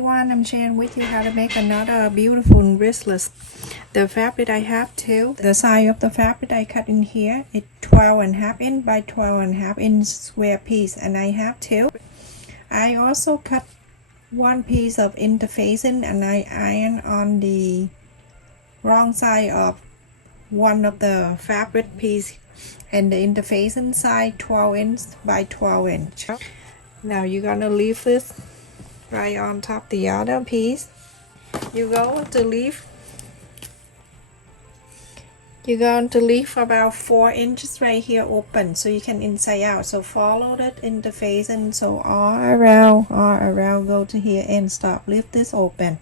everyone, I'm sharing with you how to make another beautiful wristless. The fabric I have too, the size of the fabric I cut in here is 12.5 inch by 12.5 inch square piece, and I have two. I also cut one piece of interfacing and I iron on the wrong side of one of the fabric piece, and the interfacing side 12 inch by 12 inch. Now you're gonna leave this right on top the other piece. You're going to leave about 4 inches right here open so you can inside out. So follow that interfacing, so all around go to here and stop. Leave this open.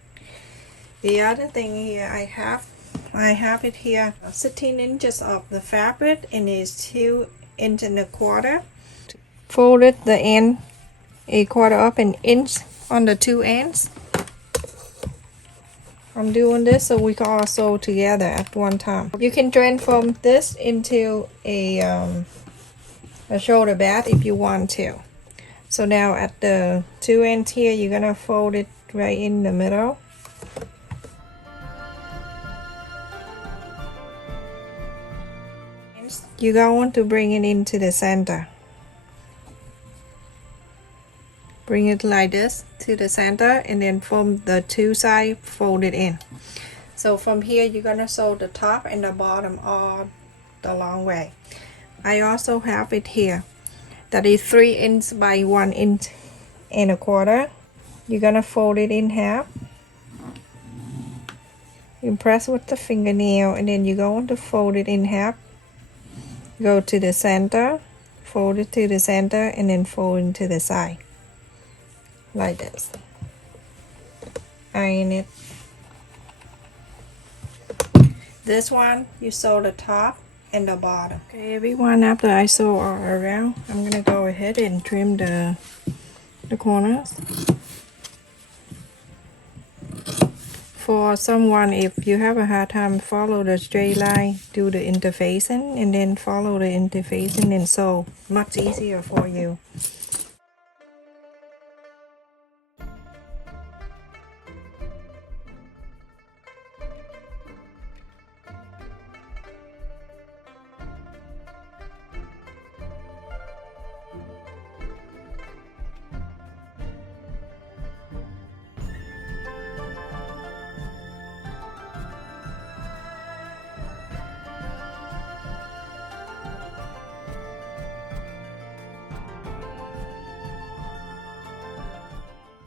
The other thing here I have it here 16 inches of the fabric, and it's 2 inches and a quarter. Folded the end a quarter up an inch on the two ends. I'm doing this so we can all sew together at one time. You can transform this into a shoulder bag if you want to. So now at the two ends here, you're gonna fold it right in the middle. You're going to bring it into the center. Bring it like this to the center, and then from the two sides fold it in. So from here you're gonna sew the top and the bottom all the long way. I also have it here that is 3 inches by 1 inch and a quarter. You're gonna fold it in half. You press with the fingernail, and then you're going to fold it in half. Go to the center, fold it to the center, and then fold it to the side. Like this. Iron it. This one you sew the top and the bottom. Okay everyone, after I sew all around, I'm gonna go ahead and trim the corners. For someone, if you have a hard time follow the straight line, do the interfacing and then follow the interfacing and sew. Much easier for you.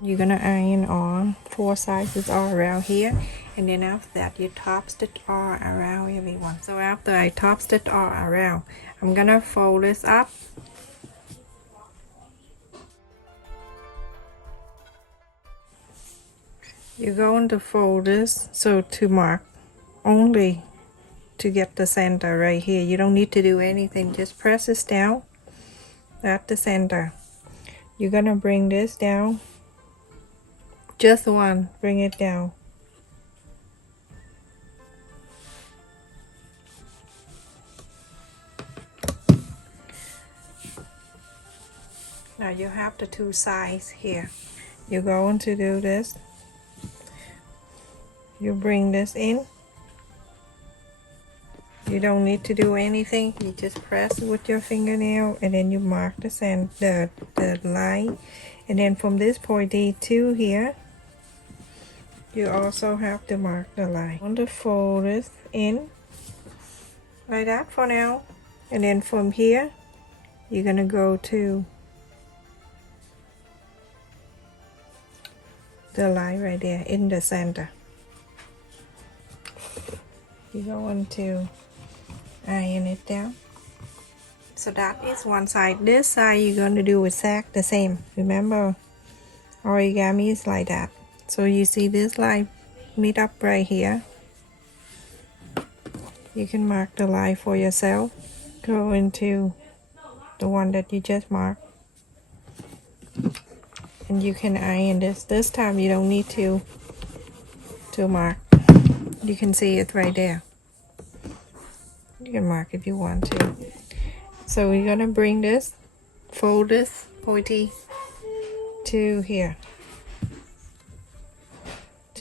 You're gonna iron on 4 sizes all around here, and then after that you top stitch all around everyone. So after I top stitch all around, I'm gonna fold this up. You're going to fold this so to mark only to get the center right here. You don't need to do anything, just press this down at the center. You're gonna bring this down. Just one, bring it down. Now you have the two sides here. You're going to do this. You bring this in. You don't need to do anything. You just press with your fingernail, and then you mark the line. And then from this point to here, you also have to mark the line. I want to fold this in like that for now, and then from here you're gonna go to the line right there in the center. You're going to iron it down. So that is one side. This side you're going to do exact the same. Remember, origami is like that. So you see this line meet up right here. You can mark the line for yourself. Go into the one that you just marked, and you can iron this. This time you don't need to mark. You can see it right there. You can mark if you want to. So we're gonna bring this, fold this pointy to here.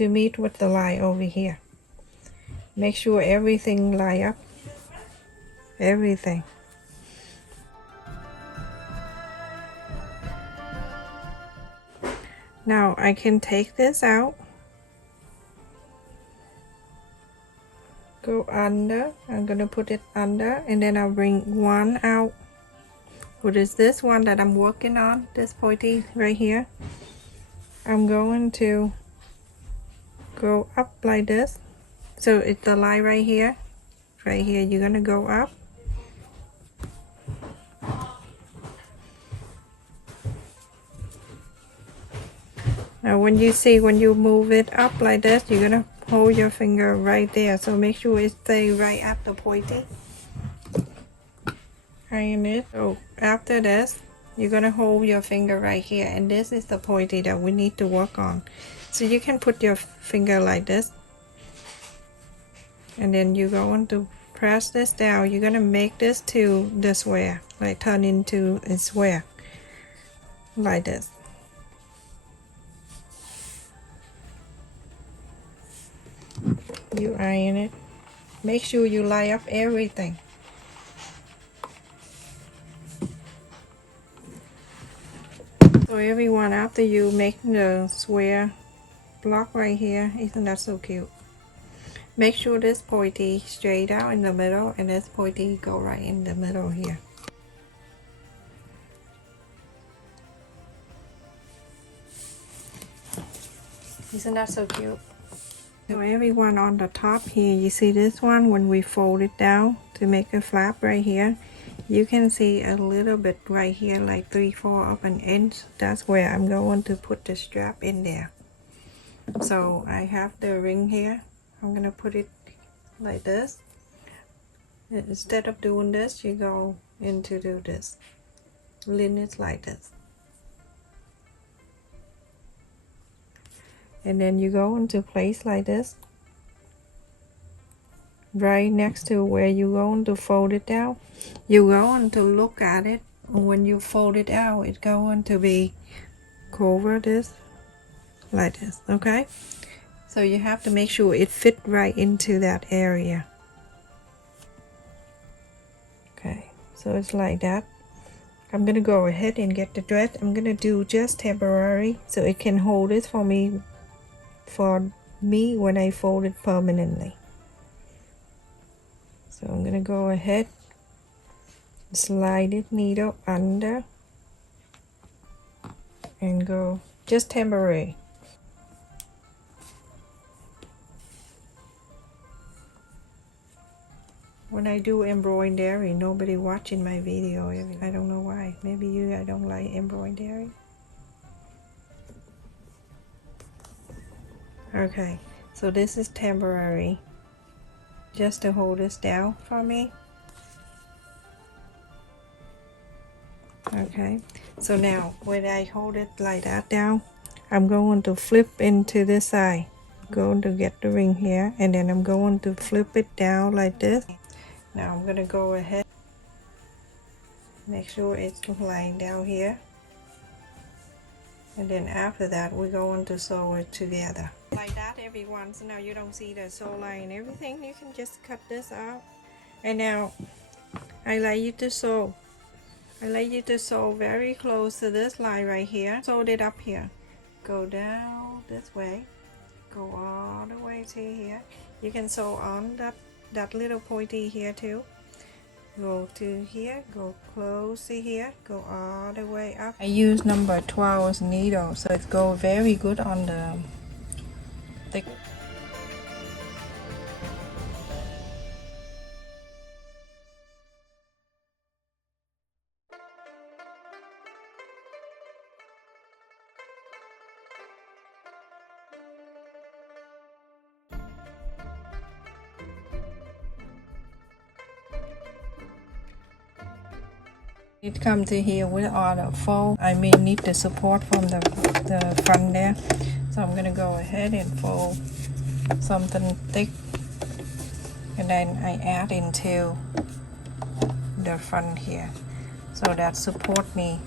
to meet with the line over here. Make sure everything line up. Everything. Now I can take this out. Go under. I'm gonna put it under, and then I'll bring one out. What is this one that I'm working on? This pointy right here. I'm going to go up like this. So it's the line right here. Right here, you're gonna go up. Now when you move it up like this, you're gonna hold your finger right there. So make sure it stays right at the pointy. Iron it. So after this, you're gonna hold your finger right here, and this is the pointy that we need to work on. So you can put your finger like this, and then you're going to press this down. You're gonna make this to the square, like turn into a square like this. You iron it. Make sure you line up everything. So everyone, after you make the square block right here, isn't that so cute? Make sure this pointy straight out in the middle, and this pointy go right in the middle here. Isn't that so cute? So everyone, on the top here, you see this one, when we fold it down to make a flap right here, you can see a little bit right here, like 3/4 of an inch. That's where I'm going to put the strap in there. So I have the ring here. I'm gonna put it like this. Instead of doing this, you go into do this. Lean it like this. And then you go into place like this, right next to where you're going to fold it down. You're going to look at it. When you fold it out, it's going to be cover this like this. Okay, so you have to make sure it fit right into that area. Okay, so it's like that. I'm gonna go ahead and get the thread. I'm gonna do just temporary so it can hold it for me when I fold it permanently. So I'm gonna go ahead, slide it needle under, and go just temporary. When I do embroidery, nobody watching my video. I don't know why. Maybe I don't like embroidery. Okay, so this is temporary, just to hold this down for me. Okay, so now when I hold it like that down, I'm going to flip into this side. I'm going to get the ring here, and then I'm going to flip it down like this. Now I'm gonna go ahead, make sure it's lying down here, and then after that we're going to sew it together like that, everyone. So now you don't see the sew line and everything. You can just cut this out. And now I like you to sew. I like you to sew very close to this line right here. Sew it up here. Go down this way. Go all the way to here. You can sew on that little pointy here too. Go to here, go close to here, go all the way up. I use number 12 needle, so it goes very good on the thick. It comes to here with all the fold. I may need the support from the front there, so I'm gonna go ahead and fold something thick, and then I add into the front here, so that support me.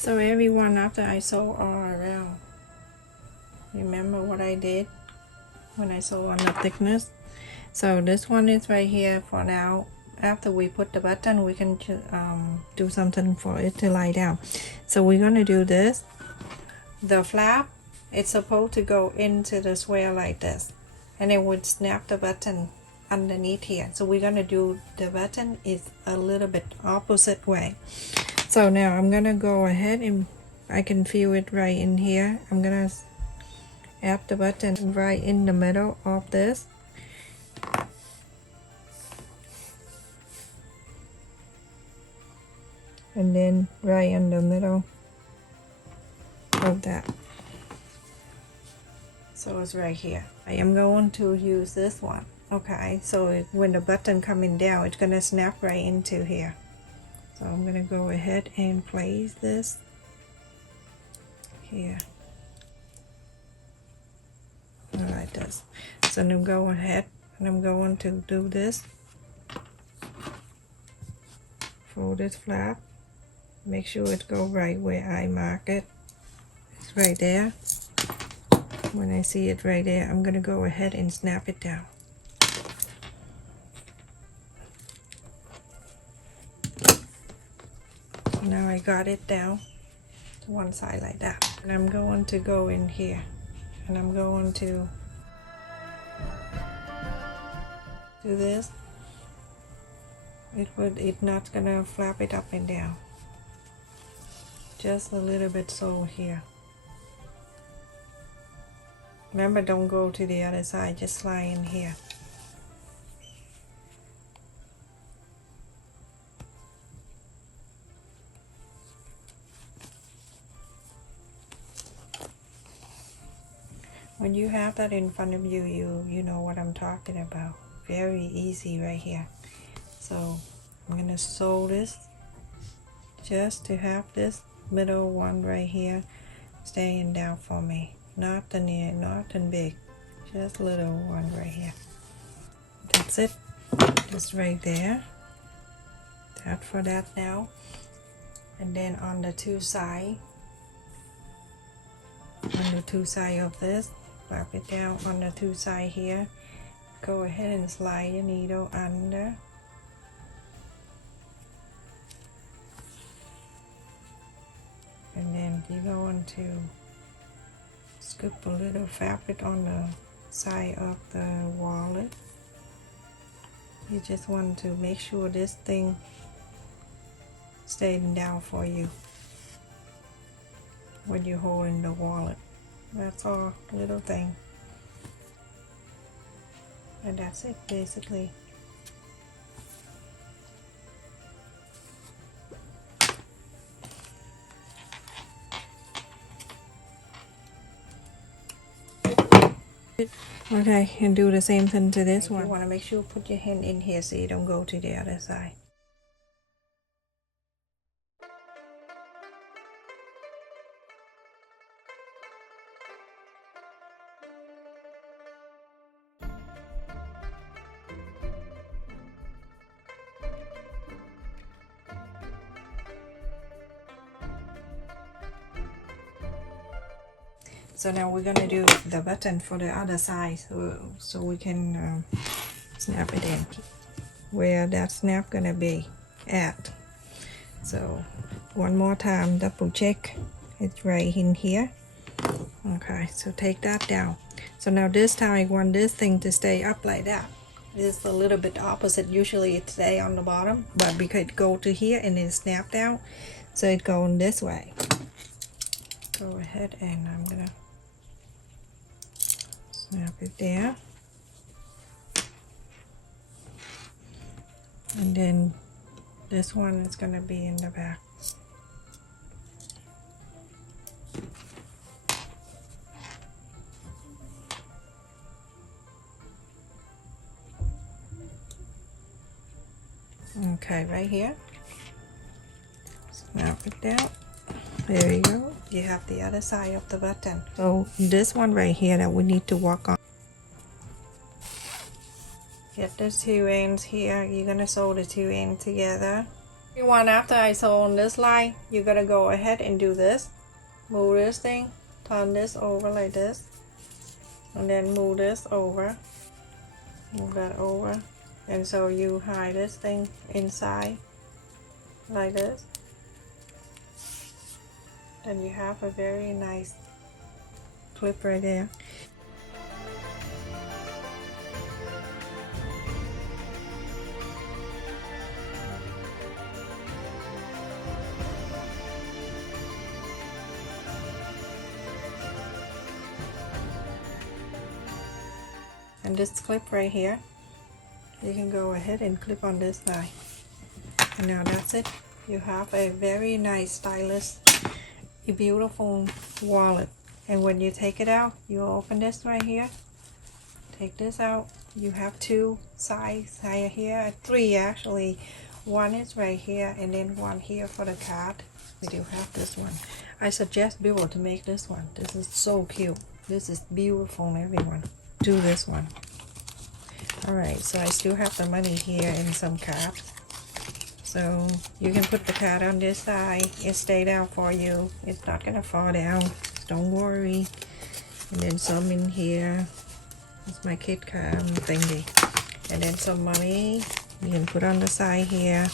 So everyone, after I sew all around, remember what I did when I sew on the thickness? So this one is right here for now. After we put the button, we can do something for it to lie down. So we're gonna do this. The flap, it's supposed to go into the square like this, and it would snap the button underneath here. So we're gonna do the button is a little bit opposite way. So now I'm gonna go ahead and I can feel it right in here. I'm gonna add the button right in the middle of this. And then right in the middle of that. So it's right here. I am going to use this one. Okay, so when the button coming down, it's gonna snap right into here. So I'm gonna go ahead and place this here. Like this. So now go ahead and I'm going to do this. Fold this flap. Make sure it go right where I mark it. It's right there. When I see it right there, I'm gonna go ahead and snap it down. Now I got it down to one side like that. And I'm going to go in here and I'm going to do this. It's not gonna flap it up and down. Just a little bit so here. Remember, don't go to the other side, just slide in here. When you have that in front of you, you know what I'm talking about. Very easy right here. So I'm gonna sew this just to have this middle one right here staying down for me. Nothing big, just little one right here. That's it. Just right there. That for that now. And then on the two side of this, wrap it down on the two side here. Go ahead and slide your needle under. And then you're going to scoop a little fabric on the side of the wallet. You just want to make sure this thing stays down for you when you're holding the wallet. That's all, little thing. And that's it basically. Okay, and do the same thing to this one. You want to make sure put your hand in here so you don't go to the other side. So now we're gonna do the button for the other side, so we can snap it in where that snap gonna be at. So one more time, double check it's right in here. Okay, so take that down. So now this time I want this thing to stay up like that. It's a little bit opposite. Usually it stay on the bottom, but because it go to here and then snap down, so it going this way. Go ahead and I'm gonna snap it there, and then this one is going to be in the back. Okay, right here, snap it down. There you go. You have the other side of the button. So this one right here that we need to work on. Get the two ends here. You're gonna sew the two ends together Everyone, after I sew on this line, you're gonna go ahead and do this. Move this thing, turn this over like this, and then move this over, move that over, and so you hide this thing inside like this. Then you have a very nice clip right there. And this clip right here, you can go ahead and clip on this side. And now that's it. You have a very nice, stylish, beautiful wallet. And when you take it out, you open this right here. Take this out. You have two sides here, three actually. One is right here, and then one here for the card. We do have this one. I suggest Bill to make this one. This is so cute. This is beautiful, everyone. Do this one. Alright, so I still have the money here in some cards. So you can put the card on this side. It stay down for you. It's not gonna fall down. Don't worry. And then some in here. It's my kid card thingy. And then some money. You can put on the side here.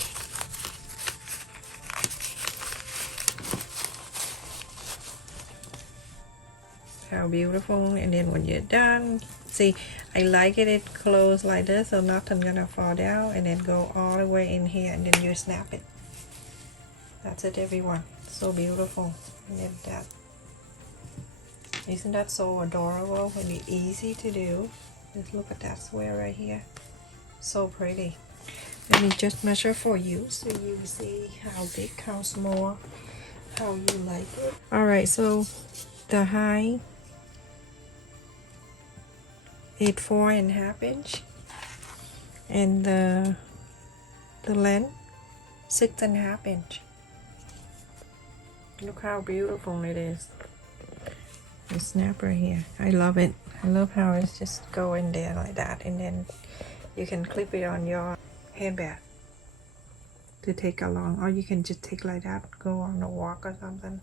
How beautiful. And then when you're done, see, I like it closed like this so nothing gonna fall down, and then go all the way in here, and then you snap it. That's it, everyone. So beautiful. And then that. Isn't that so adorable and easy to do? Just look at that square right here. So pretty. Let me just measure for you so you see how big, how small, how you like it. Alright, so the height is 4.5 inches, and the length 6.5 inches. Look how beautiful it is. The snap right here. I love it. I love how it's just go in there like that, and then you can clip it on your handbag to take along, or you can just take like that, go on a walk or something.